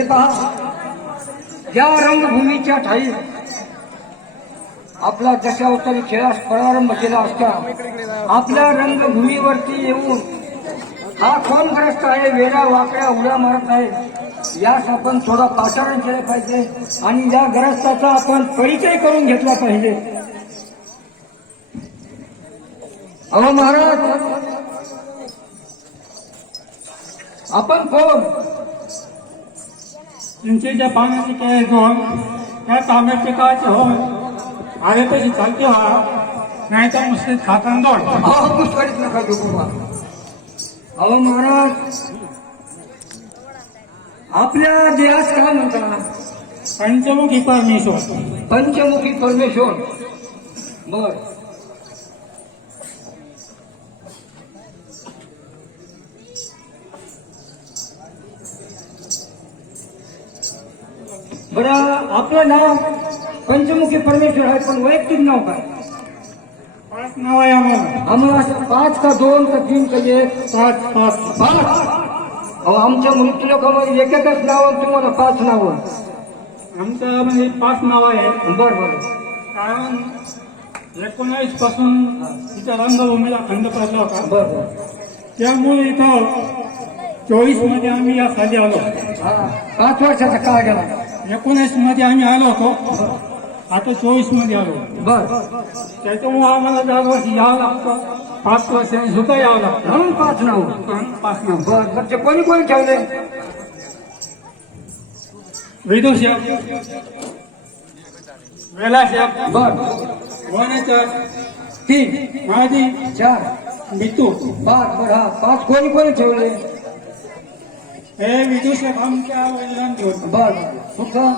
हे पहा, या रंगभूमीच्या ठाई आपला दशावतारी खेळास प्रारंभ केला असता आपल्या रंगभूमीवरती येऊन हा कोण ग्रस्त आहे, वेळा वाकड्या उड्या मारत आहे, यास आपण थोडा पाचारण केलं पाहिजे आणि या ग्रस्ताचा आपण परिचय करून घेतला पाहिजे. अहो महाराज, आपण कोण? चिंचेच्या पाण्याची काय दोन त्या तांब्याचे काचे हो आले तशी चालते व्हा, नाही तर मुस्लिम खातान दोन. अहो पुष्कळीत नका घेऊ बा. अहो महाराज, आपल्या देहास काय म्हणतात? पंचमुखी परमेश्वर. पंचमुखी परमेश्वर. बर, बरं, आपलं नाव पंचमुखी परमेश्वर आहे, पण वैयक्तिक नाव काय? 5 नाव आहे आम्हाला. आम्हाला असं 5 का 2 का 3 का 1? 5. अहो आमच्या मृत्यू लोकांमध्ये एकच नाव आणि तुम्हाला 5 नावं. आमचं म्हणजे 5 नाव आहे. बर बर. कारण 19 पासून इथं रंगभूमीला खंड पडला होता. बर बर. त्यामुळे इथं 24 मध्ये आम्ही या खाली आलो. हा, 5 वर्षाचा काळ गेला. 19 मध्ये आम्ही आलो होतो, आता 24 मध्ये आलो. बर, त्याच्यामुळे आम्हाला दरवर्षी यावं लागतं. 5 वर्षांनी सुद्धा यावं लागतं. म्हणून 5 नाव. 5 नाव. बर बर. ते कोणी कोणी ठेवले? विदुषा, वेलाशा, बर, वनाचा, 3 माझी, 4 बितू. 5. बर, हा 5 कोणी कोणी ठेवले? हे विदुषा आमच्या वडिलांनी होतं. बर, तुमचं?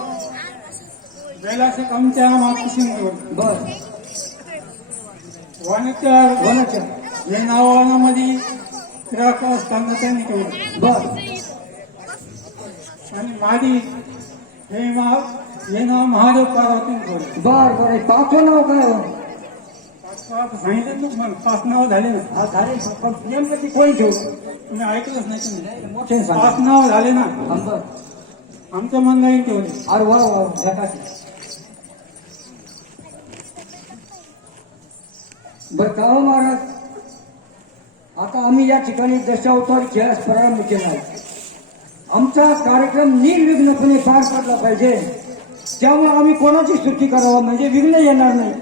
वेलाशा आमच्या मातुशीने होतं. बर, वनाच्या वनाच्या. हे नाव वनामध्ये फिराक असताना त्यांनी ठेवलं. बर, आणि माझी हे नाव महादेव पार्वतीने ठेवलं. बर बर. 5वं नाव काय? सांगितलं ना तुम्हाला 5 नाव झाले ना. हा झाले, पण नेमकं ते कोणी ठेवलं? तुम्ही ऐकलंच नाही तुम्ही. मोठे सांगा. 5 नाव झाले ना. हा, बर. आमच्या मंडळीने ठेवले. अरे वा वा, झकास. बर का हो महाराज, आता आम्ही या ठिकाणी दशावतार खेळास प्रारंभ केला आहे. आमचा कार्यक्रम निर्विघ्नपणे पार पडला पाहिजे, त्यामुळे आम्ही कोणाची स्तुती करावा म्हणजे विघ्न येणार नाही.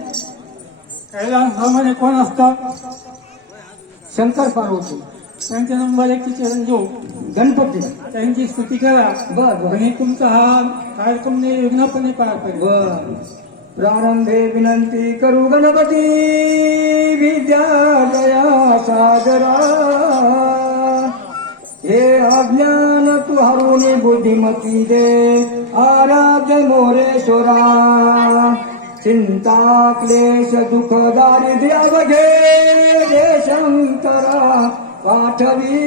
कैलासमध्ये कोण असतात? शंकर पार्वती, त्यांच्या नंबर 1 चिरंजीव गणपती. त्यांची स्तुती करा. बर बर आणि तुमचा हा कार्यक्रम निर्विघ्नपणे पार पडेल. बर. प्रारंभे विनंती करू गणपती विद्यालया सागरा, हे अज्ञान तू हरुणी बुद्धिमती दे, आराध्य मोरेश्वरा, चिंता क्लेश दुःख दारिद्र्य बघे रे शंकरा पाठवी,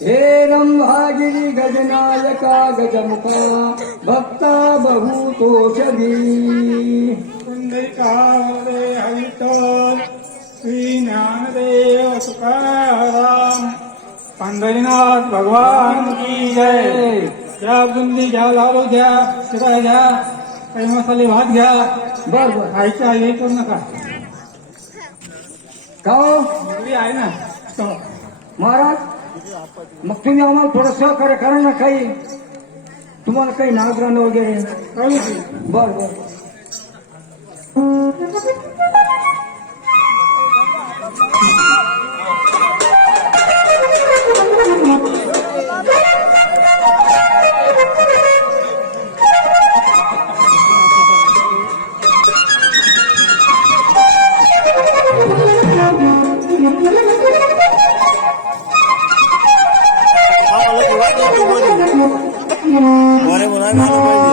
हे रंभागिरी गजनायका गजमुखा भक्ता बहुतोषवी. पुंडलिकावरदे हरिविठ्ठल श्री ज्ञानदेव तुकाराम पंढरीनाथ भगवान की जय. घ्या बुंदी घ्या, लाडू घ्या, शिरा घ्या, काही मसाले भात घ्या. बर बर. खायच्या हे करू नका. का हो घरी आहे ना महाराज, मग तुम्ही आम्हाला थोडं सहकार्य करा ना. काही तुम्हाला काही नागरान वगैरे? कळू की. बर बर. बरे म्हणा पाहिजे.